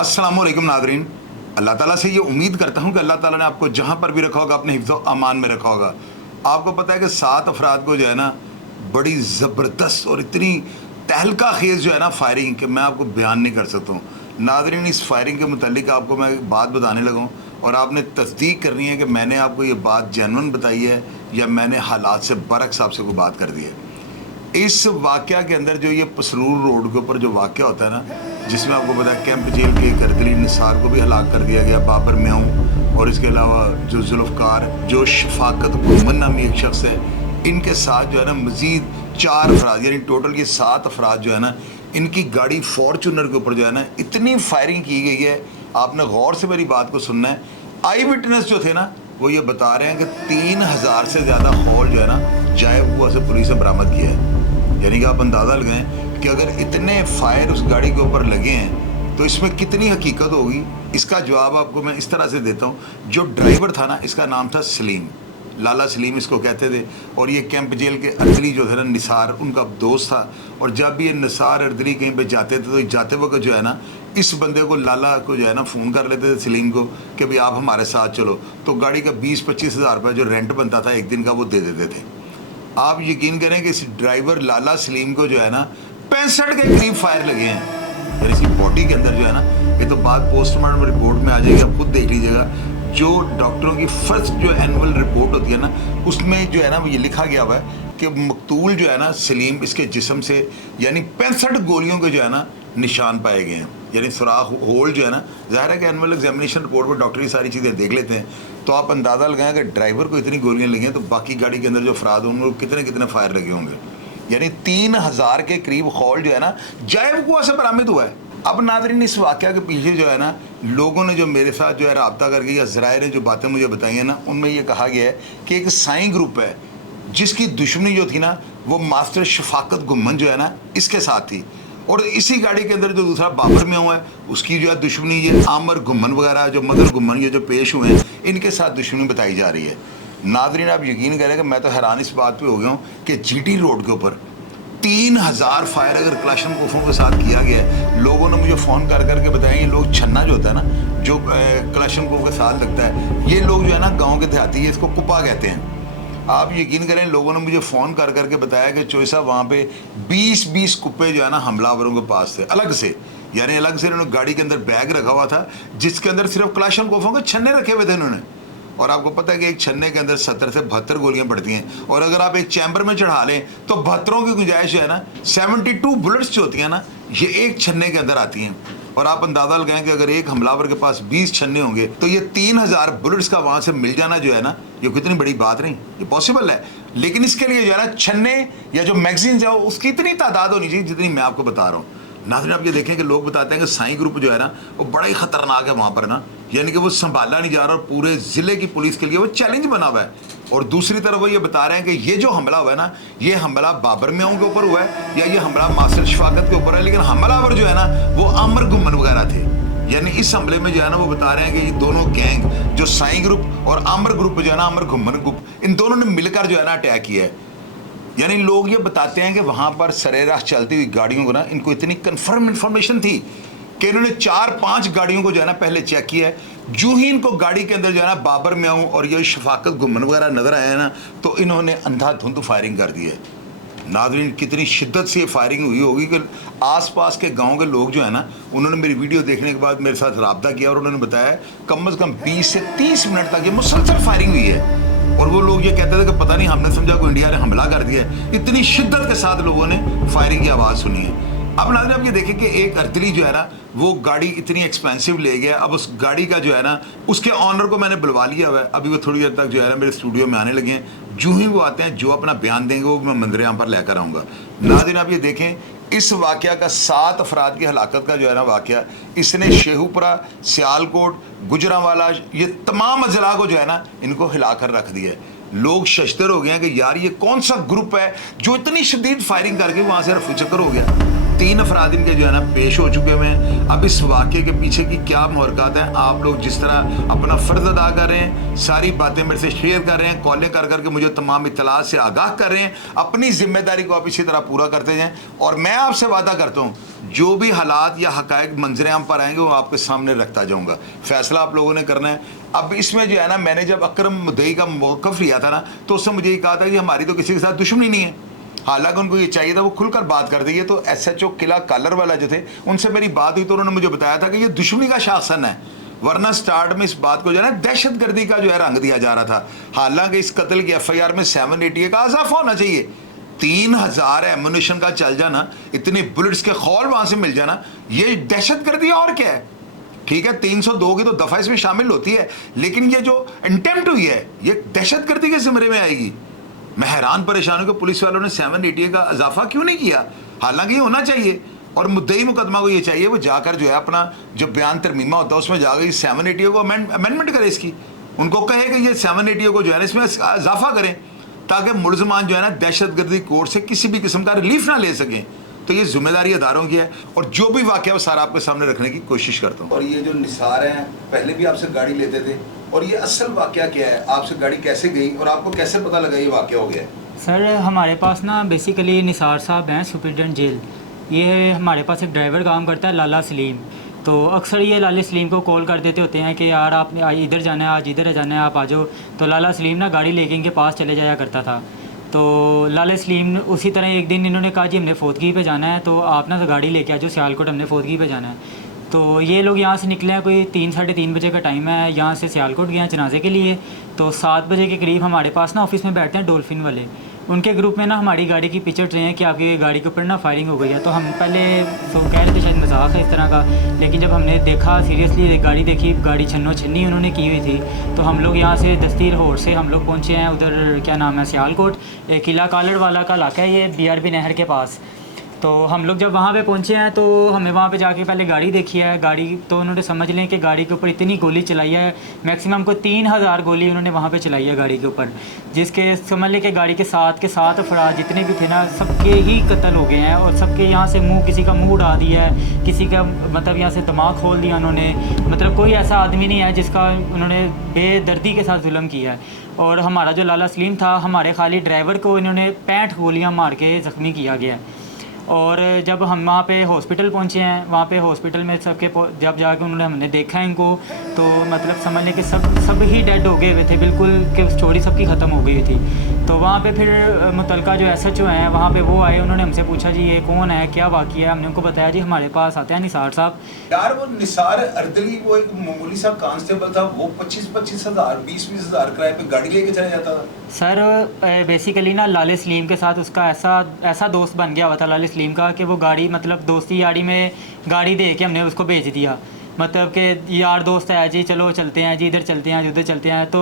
अस्सलामुअलैकुम नादरीन। अल्लाह ताला से ये उम्मीद करता हूँ कि अल्लाह ताला ने आपको जहाँ पर भी रखा होगा अपने हिफ्ज़ व अमान में रखा होगा। आपको पता है कि 7 अफराद को जो है ना बड़ी ज़बरदस्त और इतनी तहलका खेज़ जो है ना फायरिंग कि मैं आपको बयान नहीं कर सकता हूँ। नादरीन, इस फायरिंग के मुतालिक आपको मैं एक बात बताने लगा हूँ और आपने तस्दीक करनी है कि मैंने आपको ये बात जेन्युइन बताई है या मैंने हालात से बरक्स आपसे कोई बात कर दी है। इस वाक़या के अंदर जो ये पसरूर रोड के ऊपर जो वाक़या होता है ना, जिसमें आपको पता है कैंप जेल के एक अर्दली निसार को भी हलाक कर दिया गया, बाबर म्याऊं और इसके अलावा जो जुल्फ़कार जो शफाकत गुमन नामी एक शख्स है, इनके साथ जो है ना मज़ीद 4 अफराद यानी टोटल ये 7 अफराद जो है ना, इनकी गाड़ी फॉर्चूनर के ऊपर जो है ना इतनी फायरिंग की गई है। आपने गौर से मेरी बात को सुनना है। आई विटनेस जो थे ना वो ये बता रहे हैं कि 3000 से ज़्यादा हॉल जो है ना जायब हुआ से पुलिस ने बरामद किया है। यानी कि आप अंदाज़ा लगाएं कि अगर इतने फायर उस गाड़ी के ऊपर लगे हैं तो इसमें कितनी हकीकत होगी। इसका जवाब आपको मैं इस तरह से देता हूँ। जो ड्राइवर था ना, इसका नाम था सलीम, लाला सलीम इसको कहते थे, और ये कैंप जेल के अर्दली जो थे ना निसार, उनका दोस्त था। और जब भी ये निसार अर्दली कहीं पे जाते थे तो जाते वक्त जो है ना इस बंदे को, लाला को जो है ना फ़ोन कर लेते थे सलीम को कि भाई आप हमारे साथ चलो, तो गाड़ी का 20-25 हज़ार रुपये जो रेंट बनता था एक दिन का वो दे देते थे। आप यकीन करें कि इस ड्राइवर लाला सलीम को जो है ना 65 के करीब फायर लगे हैं। यानी इसकी बॉडी के अंदर जो है ना, ये तो बात पोस्टमार्टम रिपोर्ट में आ जाएगी, आप खुद देख लीजिएगा। जो डॉक्टरों की फर्स्ट जो एनुअल रिपोर्ट होती है ना, उसमें जो है ना ये लिखा गया हुआ है कि मकतूल जो है ना सलीम, इसके जिस्म से यानी 65 गोलियों के जो है ना निशान पाए गए हैं, यानी सुराख होल जो है ना। ज़ाहिर है कि एनुअल एग्जामिनेशन रिपोर्ट में डॉक्टर ये सारी चीज़ें देख लेते हैं, तो आप अंदाज़ा लगाएं कि ड्राइवर को इतनी गोलियां लगी हैं तो बाकी गाड़ी के अंदर जो अफराद होंगे उनको कितने कितने फायर लगे होंगे। यानी 3000 के करीब हॉल जो है ना जायब कुआं से बरामद हुआ है। अब नाज़रीन, इस वाक़या के पीछे जो है ना लोगों ने जो मेरे साथ जो है रब्ता करके या ज़राए ने जो बातें मुझे बताई हैं ना, उनमें ये कहा गया है कि एक साई ग्रुप है जिसकी दुश्मनी जो थी ना वो मास्टर शफाकत गुमन जो है ना इसके साथ थी, और इसी गाड़ी के अंदर जो दूसरा बाबर में हुआ है उसकी जो है दुश्मनी ये आमर गुमन वगैरह जो मदर गुमन ये जो पेश हुए हैं इनके साथ दुश्मनी बताई जा रही है। नादरीन, आप यकीन करें कि मैं तो हैरान इस बात पे हो गया हूँ कि जीटी रोड के ऊपर 3000 फायर अगर क्लाशन कोफों के साथ किया गया है। लोगों ने मुझे फ़ोन कर करके बताया ये लोग छन्ना जो होता है ना, जो क्लाशन कोफ के साथ लगता है, ये लोग जो है ना गाँव के देहाती है इसको कुप्पा कहते हैं। आप यकीन करें लोगों ने मुझे फ़ोन कर करके बताया कि चोई साहब वहाँ पे 20-20 कुप्पे जो है ना हमलावरों के पास थे अलग से, यानी अलग से उन्होंने गाड़ी के अंदर बैग रखा हुआ था जिसके अंदर सिर्फ क्लाशन कोफों के छन्ने रखे हुए थे उन्होंने। और आपको पता है कि एक छन्ने के अंदर 70 से 72 गोलियां पड़ती हैं, और अगर आप एक चैम्बर में चढ़ा लें तो 72 की गुंजाइश जो है ना 72 बुलेट्स जो होती हैं ना ये एक छन्ने के अंदर आती हैं। और आप अंदाजा लगाएं कि अगर एक हमलावर के पास 20 छन्ने होंगे तो ये 3000 बुलेट्स का वहाँ से मिल जाना जो है ना ये कितनी बड़ी बात नहीं, ये पॉसिबल है। लेकिन इसके लिए जो है ना छन्ने या जो मैगजीन्स है उसकी इतनी तादाद होनी चाहिए जितनी मैं आपको बता रहा हूँ। नाज़रीन, आप ये देखें कि लोग बताते हैं कि साई ग्रुप जो है ना वो बड़ा ही ख़तरनाक है वहाँ पर ना, यानी कि वो संभाला नहीं जा रहा और पूरे ज़िले की पुलिस के लिए वो चैलेंज बना हुआ है। और दूसरी तरफ वो ये बता रहे हैं कि ये जो हमला हुआ है ना ये हमला बाबर म्याऊं के ऊपर हुआ है या ये हमला मास्टर शफाकत के ऊपर है, लेकिन हमलावर जो है ना वो आमर गुमन वगैरह थे। यानी इस हमले में जो है ना वो बता रहे हैं कि ये दोनों गैंग जो साई ग्रुप और आमर ग्रुप जो है ना आमर गुमन ग्रुप, इन दोनों ने मिलकर जो है ना अटैक किया है। यानी लोग ये बताते हैं कि वहाँ पर सरेराह चलती हुई गाड़ियों को ना इनको इतनी कन्फर्म इन्फॉर्मेशन थी कि इन्होंने 4-5 गाड़ियों को जो है ना पहले चेक किया है। जो ही इनको गाड़ी के अंदर जो है ना बाबर म्याऊं और ये शफाकत गुमन वगैरह नजर आया ना तो इन्होंने अंधाधुंध फायरिंग कर दी है। नाज़रीन, कितनी शिद्दत से फायरिंग हुई होगी कि आसपास के गांव के लोग जो है ना उन्होंने मेरी वीडियो देखने के बाद मेरे साथ रब्ता किया और उन्होंने बताया कम से कम 20 से 30 मिनट तक ये मुसलसल फायरिंग हुई है। और वो लोग ये कहते थे कि पता नहीं हमने समझा कोई इंडिया ने हमला कर दिया है, इतनी शिद्दत के साथ लोगों ने फायरिंग की आवाज़ सुनी है। अब नाज़रीन, आप ये देखें कि एक अर्दली जो है ना वो गाड़ी इतनी एक्सपेंसिव ले गया। अब उस गाड़ी का जो है ना उसके ऑनर को मैंने बुलवा लिया हुआ है, अभी वो थोड़ी देर तक जो है ना मेरे स्टूडियो में आने लगे हैं। जो ही वो आते हैं जो अपना बयान देंगे वो मैं मंदिर यहाँ पर लेकर आऊँगा। नाज़रीन, आप ये देखें इस वाक़या का 7 अफराद की हलाकत का जो है ना वाक़या, इसने शेखुपुरा, सियालकोट, गुजरांवाला ये तमाम अजला को जो है ना इनको हिला कर रख दिया है। लोग शशतर हो गए हैं कि यार ये कौन सा ग्रुप है जो इतनी शदीद फायरिंग करके वहाँ से रफू चक्कर हो गया। 3 अफराद इनके जो है ना पेश हो चुके हुए हैं। अब इस वाक़े के पीछे की क्या मुहरक़ात हैं, आप लोग जिस तरह अपना फ़र्ज़ अदा कर रहे हैं, सारी बातें मेरे से शेयर कर रहे हैं, कॉलें कर करके मुझे तमाम इत्तलात से आगाह कर रहे हैं, अपनी ज़िम्मेदारी को आप इसी तरह पूरा करते जाएँ। और मैं आपसे वादा करता हूँ जो भी हालात या हकायक मंजर आम पर आएंगे वो आपके सामने रखता जाऊंगा, फैसला आप लोगों ने करना है। अब इसमें जो है ना, मैंने जब अकरम मुद्दई का मौक़िफ़ लिया था ना, तो उसने मुझे ये कहा था कि हमारी तो किसी के साथ दुश्मनी नहीं है। हालांकि उनको ये चाहिए था वो खुलकर बात कर दी। तो SHO किला कालर वाला जो थे, उनसे मेरी बात हुई तो उन्होंने मुझे बताया था कि ये दुश्मनी का शासन है, वरना स्टार्ट में इस बात को जो है ना दहशतगर्दी का जो है रंग दिया जा रहा था। हालांकि इस कत्ल की FIR में 780 का इजाफा होना चाहिए। 3000 एमुनिशन का चल जाना, इतने बुलेट्स के खौल वहां से मिल जाना, ये दहशतगर्दी और क्या है। ठीक है, 302 की तो दफा इसमें शामिल होती है, लेकिन ये जो अटेम्प्ट हुई है ये दहशतगर्दी के ज़िम्मे में आएगी। मैं हैरान परेशान हूं कि पुलिस वालों ने 780 का इजाफा क्यों नहीं किया। हालांकि ये होना चाहिए, और मुद्दई मुकदमा को ये चाहिए वो जाकर जो है अपना जो बयान तरमीमा होता है उसमें जाकर 780 को अमेंडमेंट करे इसकी, उनको कहे कि ये 780 को जो है ना इसमें इजाफा करें, ताकि मुलजमान जो है ना दहशतगर्दी कोर्ट से किसी भी किस्म का रिलीफ ना ले सकें। तो ये जिम्मेदारी अदारों की है, और जो भी वाक़या वो सारा आपके सामने रखने की कोशिश करता हूँ। और ये जो निसार हैं पहले भी आपसे गाड़ी लेते थे, और ये असल वाक़या क्या है, आपसे गाड़ी कैसे गई और आपको कैसे पता लगा ये वाक़या हो गया है? सर हमारे पास ना बेसिकली निसार साहब हैं सुपरिटेंडेंट जेल, ये हमारे पास एक ड्राइवर काम करता है लाला सलीम। तो अक्सर ये लाला सलीम को कॉल कर देते होते हैं कि यार आप इधर जाना है, आज इधर जाना है, आप आ जाओ। तो लाला सलीम ना गाड़ी लेके इनके पास चले जाया करता था। तो लाला सलीम उसी तरह एक दिन इन्होंने कहा जी हमने फोतगी पे जाना है, तो आप ना तो गाड़ी लेके आ जाओ सियालकोट, हमने फोतगी पे जाना है। तो ये लोग यहाँ से निकले हैं, कोई 3 साढ़े 3 बजे का टाइम है, यहाँ से सियालकोट गए हैं जनाजे के लिए। तो 7 बजे के करीब हमारे पास ना ऑफिस में बैठते हैं डॉल्फिन वाले, उनके ग्रुप में ना हमारी गाड़ी की पिक्चर रहे हैं कि आपकी गाड़ी के ऊपर ना फायरिंग हो गई है। तो हम पहले तो कह रहे थे शायद मजाक है इस तरह का, लेकिन जब हमने देखा सीरियसली गाड़ी देखी, गाड़ी छन्नो छन्नी उन्होंने की हुई थी। तो हम लोग यहाँ से दस्ती लाहौर से हम लोग पहुँचे हैं उधर, क्या नाम है, सियालकोट, किला कालड़ वाला का इलाका है ये, BRB नहर के पास। तो हम लोग जब वहाँ पे पहुँचे हैं तो हमें वहाँ पे जाके पहले गाड़ी देखी है। गाड़ी तो उन्होंने समझ लें कि गाड़ी के ऊपर इतनी गोली चलाई है, मैक्सिमम को 3000 गोली उन्होंने वहाँ पे चलाई है गाड़ी के ऊपर, जिसके समझ लें कि गाड़ी के साथ अफराद जितने भी थे ना सबके ही कत्ल हो गए हैं। और सबके यहाँ से मुँह, किसी का मुँह उड़ा दिया है, किसी का मतलब यहाँ से दिमाग खोल दिया उन्होंने। मतलब कोई ऐसा आदमी नहीं है जिसका उन्होंने बेदर्दी के साथ जुल्म किया है। और हमारा जो लाला सलीम था, हमारे खाली ड्राइवर को इन्होंने 65 गोलियाँ मार के ज़ख्मी किया गया है। और जब हम वहाँ पे हॉस्पिटल पहुँचे हैं, वहाँ पे हॉस्पिटल में सबके जब जाके हमने देखा इनको, तो मतलब समझ लें कि सब ही डेड हो गए हुए थे बिल्कुल, कि स्टोरी सबकी ख़त्म हो गई थी। तो वहाँ पे फिर मुतलका जो SHO हैं वहाँ पे वो आए, उन्होंने हमसे पूछा जी ये कौन है, क्या वाक़या है। हमने उनको बताया जी हमारे पास आते हैं निसार साहब। यार वो निसार अर्दली, वो एक मामूली सा कांस्टेबल था, वो 25-25 हज़ार 20-20 हज़ार किराए पे गाड़ी लेके चला जाता था। सर बेसिकली ना लाले सलीम के साथ उसका ऐसा दोस्त बन गया हुआ था लाले सलीम का, कि वो गाड़ी मतलब दोस्ती यारी में गाड़ी दे के हमने उसको भेज दिया। मतलब कि यार दोस्त है जी, चलो चलते हैं जी, इधर चलते हैं, उधर चलते हैं। तो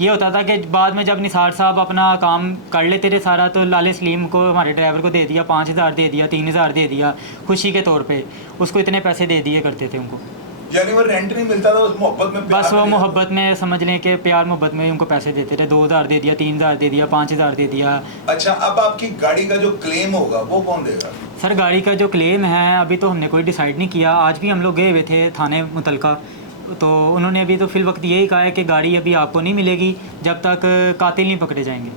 ये होता था कि बाद में जब निसार साहब अपना काम कर लेते थे सारा, तो लाले सलीम को, हमारे ड्राइवर को दे दिया 5000 दे दिया, 3000 दे दिया खुशी के तौर पे, उसको इतने पैसे दे दिए करते थे उनको। यानी वो रेंट नहीं मिलता था, उस मोहब्बत में, बस वो मोहब्बत में समझ लें कि प्यार मोहब्बत में उनको पैसे देते थे। 2000 दे दिया, 3000 दे दिया, 5000 दे दिया। अच्छा, अब आपकी गाड़ी का जो क्लेम होगा वो कौन देगा? सर गाड़ी का जो क्लेम है अभी तो हमने कोई डिसाइड नहीं किया। आज भी हम लोग गए हुए थे थाने मुतलका, तो उन्होंने अभी तो फिल वक्त यही कहा है कि गाड़ी अभी आपको नहीं मिलेगी जब तक कातिल नहीं पकड़े जाएंगे।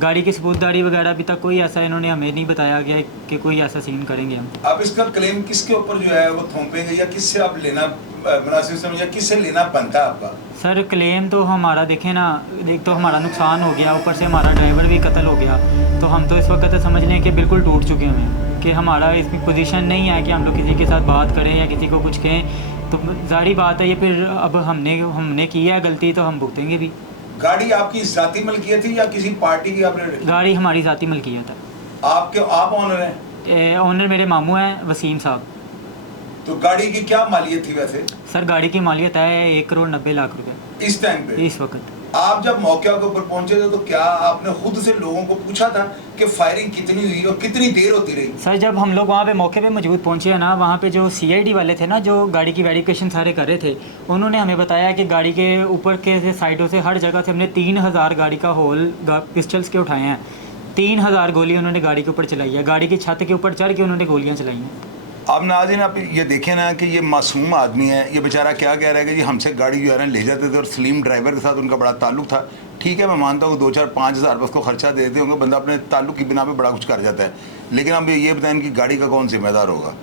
गाड़ी की सबूतदारी वगैरह अभी तक कोई ऐसा इन्होंने हमें नहीं बताया गया कि कोई ऐसा सीन करेंगे हम। अब इसका क्लेम किसके ऊपर जो है वो थोपेंगे, या किससे आप लेना मुनासिब समझ, या किससे लेना बनता है आपका? सर क्लेम तो हमारा देखें ना, एक तो हमारा नुकसान हो गया, ऊपर से हमारा ड्राइवर भी कत्ल हो गया। तो हम तो इस वक्त समझ लें कि बिल्कुल टूट चुके हैं, कि हमारा इसकी पोजीशन नहीं है कि हम लोग किसी के साथ बात करें या किसी को कुछ कहें। तो जाहिर बात है ये फिर अब हमने की है गलती तो हम भुगतेंगे भी। गाड़ी आपकी ज़ाती मलकियत थी या किसी पार्टी की आपने? गाड़ी हमारी ज़ाती मलकियत है। आप ऑनर हैं? ऑनर मेरे मामू हैं वसीम साहब। तो गाड़ी की क्या मालियत थी वैसे? सर गाड़ी की मालियत है 1,90,00,000 रुपये इस टाइम पे, इस वक्त। आप जब मौके के ऊपर पहुंचे थे तो क्या आपने खुद से लोगों को पूछा था कि फायरिंग कितनी हुई और कितनी देर होती रही? सर जब हम लोग वहाँ पे मौके पे मौजूद पहुँचे हैं ना, वहाँ पे जो CID वाले थे ना, जो गाड़ी की वेरिफिकेशन सारे कर रहे थे, उन्होंने हमें बताया कि गाड़ी के ऊपर के साइडों से हर जगह से हमने 3000 गाड़ी का होल पिस्टल्स के उठाए हैं। 3000 गोली उन्होंने गाड़ी के ऊपर चलाई है, गाड़ी की छत के ऊपर चढ़ के उन्होंने गोलियाँ चलाई हैं। अब नाज़रीन आप ये देखें ना कि ये मासूम आदमी है, ये बेचारा क्या कह रहा है कि जी हमसे गाड़ी जो है ना ले जाते थे और सलीम ड्राइवर के साथ उनका बड़ा ताल्लुक था। ठीक है, मैं मानता हूँ 2-4-5 हज़ार उसको खर्चा दे देते होंगे, बंदा अपने ताल्लुक की बिना पे बड़ा कुछ कर जाता है। लेकिन अब ये बताएं कि गाड़ी का कौन जिम्मेदार होगा।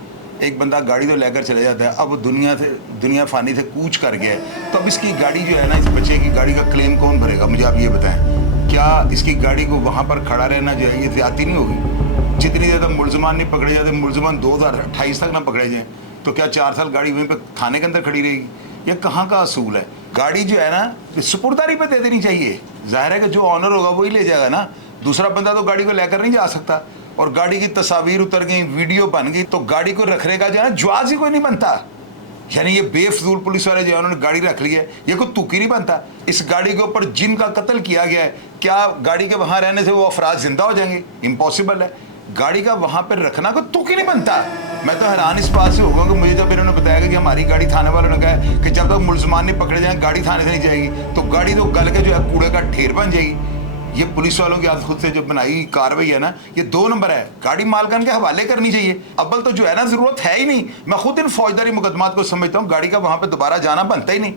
एक बंदा गाड़ी तो लेकर चले जाता है, अब वो दुनिया फानी से कूच कर गया है, तो अब इसकी गाड़ी जो है ना, इस बच्चे की गाड़ी का क्लेम कौन भरेगा? मुझे आप ये बताएं, क्या इसकी गाड़ी को वहाँ पर खड़ा रहना जो है ये ज्यादती नहीं होगी? जितनी देर तक मुलजमान नहीं पकड़े जाते, मुलजमान 2028 तक ना पकड़े जाएँ, तो क्या 4 साल गाड़ी वहीं पर थाने के अंदर खड़ी रहेगी? ये कहाँ का असूल है? गाड़ी जो है ना सुपुर्दारी पे दे देनी चाहिए। जाहिर है कि जो ऑनर होगा वही ले जाएगा ना, दूसरा बंदा तो गाड़ी को लेकर नहीं जा सकता। और गाड़ी की तस्वीर उतर गई, वीडियो बन गई, तो गाड़ी को रखने का जो है जवाज ही कोई नहीं बनता। यानी ये बेफजूल पुलिस वाले जो है उन्होंने गाड़ी रख ली है, ये कोई तुकी नहीं बनता। इस गाड़ी के ऊपर जिनका कत्ल किया गया है, क्या गाड़ी के वहां रहने से वो अफराद जिंदा हो जाएंगे? इम्पॉसिबल है। गाड़ी का वहां पर रखना कोई तुकी नहीं बनता। मैं तो हैरान इस बात से होगा कि मुझे जब इन्होंने बताया कि हमारी गाड़ी थाने वालों ने कहा है कि जब तक मुलजमान नहीं पकड़े जाएंगे गाड़ी थाने से नहीं जाएगी, तो गाड़ी तो गल के जो है कूड़े का ढेर बन जाएगी। ये पुलिस वालों की आज खुद से जो बनाई कार्रवाई है ना, ये 2 नंबर है। गाड़ी मालकान के हवाले करनी चाहिए। अव्वल तो जो है ना जरूरत है ही नहीं। मैं खुद इन फौजदारी मुकदमात को समझता हूँ, गाड़ी का वहां पे दोबारा जाना बनता ही नहीं।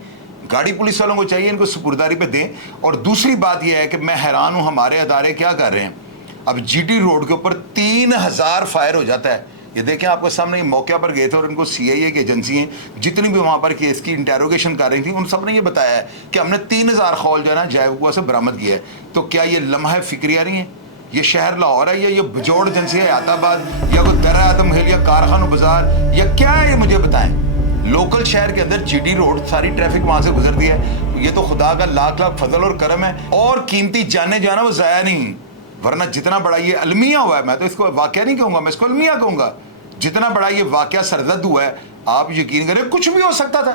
गाड़ी पुलिस वालों को चाहिए इनको सुपुर्दारी पे दें। और दूसरी बात यह है कि मैं हैरान हूँ हमारे अदारे क्या कर रहे हैं। अब जीटी रोड के ऊपर 3000 फायर हो जाता है। ये देखें, आपके सामने ये मौके पर गए थे और इनको सीआईए की एजेंसी हैं जितनी भी वहाँ पर केस की इंटेरोगेशन कर रही थी, उन सब ने ये बताया है कि हमने 3000 खौल जो है ना जैवकुआ से बरामद किया है। तो क्या ये लम्हा फिक्रिया नहीं है? ये शहर लाहौर है या ये बजोड़ एजेंसी है हयाताबाद या कोई दरा आदम हिल या कारखाना बाजार या क्या है? ये मुझे बताएं। लोकल शहर के अंदर जीटी रोड सारी ट्रैफिक वहाँ से गुजरती है। ये तो खुदा का लाख लाख फजल और करम है। और कीमती जाने जाना वो ज़ाया नहीं, वरना जितना बड़ा ये अलमिया हुआ है, मैं तो इसको वाकया नहीं कहूँगा, मैं इसको अलमिया कहूँगा। जितना बड़ा ये वाकया सरदर्द हुआ है, आप यकीन करें कुछ भी हो सकता था।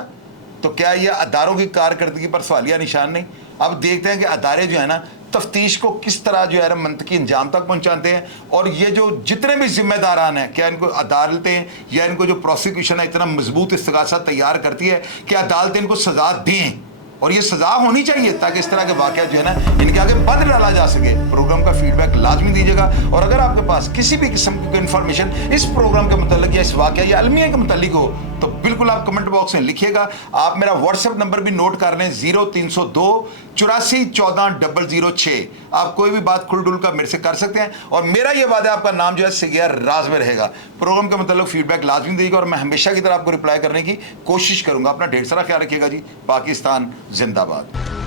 तो क्या ये अदारों की कारकर्दगी पर सवालिया निशान नहीं? अब देखते हैं कि अदारे जो है ना तफ्तीश को किस तरह जो है मंतकी अंजाम तक पहुंचाते हैं। और ये जो जितने भी जिम्मेदारान हैं, क्या इनको अदालतें या इनको जो प्रोसिक्यूशन है इतना मजबूत इस्तगासा तैयार करती है कि अदालतें इनको सजा दें? और ये सजा होनी चाहिए ताकि इस तरह के वाक़या जो है ना इनके आगे बंद डाला जा सके। प्रोग्राम का फीडबैक लाजमी दीजिएगा। और अगर आपके पास किसी भी किस्म की इन्फॉर्मेशन इस प्रोग्राम के मतलब या इस वाक़या या अलमिया के मतलब हो, तो बिल्कुल आप कमेंट बॉक्स में लिखिएगा। आप मेरा व्हाट्सएप नंबर भी नोट कर लें, 0302 84 14 006। आप कोई भी बात खुल डुल का मेरे से कर सकते हैं। और मेरा ये वादा है आपका नाम जो है सिगयार राज में रहेगा। प्रोग्राम के मतलब फीडबैक लाजमी देगा और मैं हमेशा की तरह आपको रिप्लाई करने की कोशिश करूंगा। अपना ढेर सारा ख्याल रखिएगा जी। पाकिस्तान जिंदाबाद।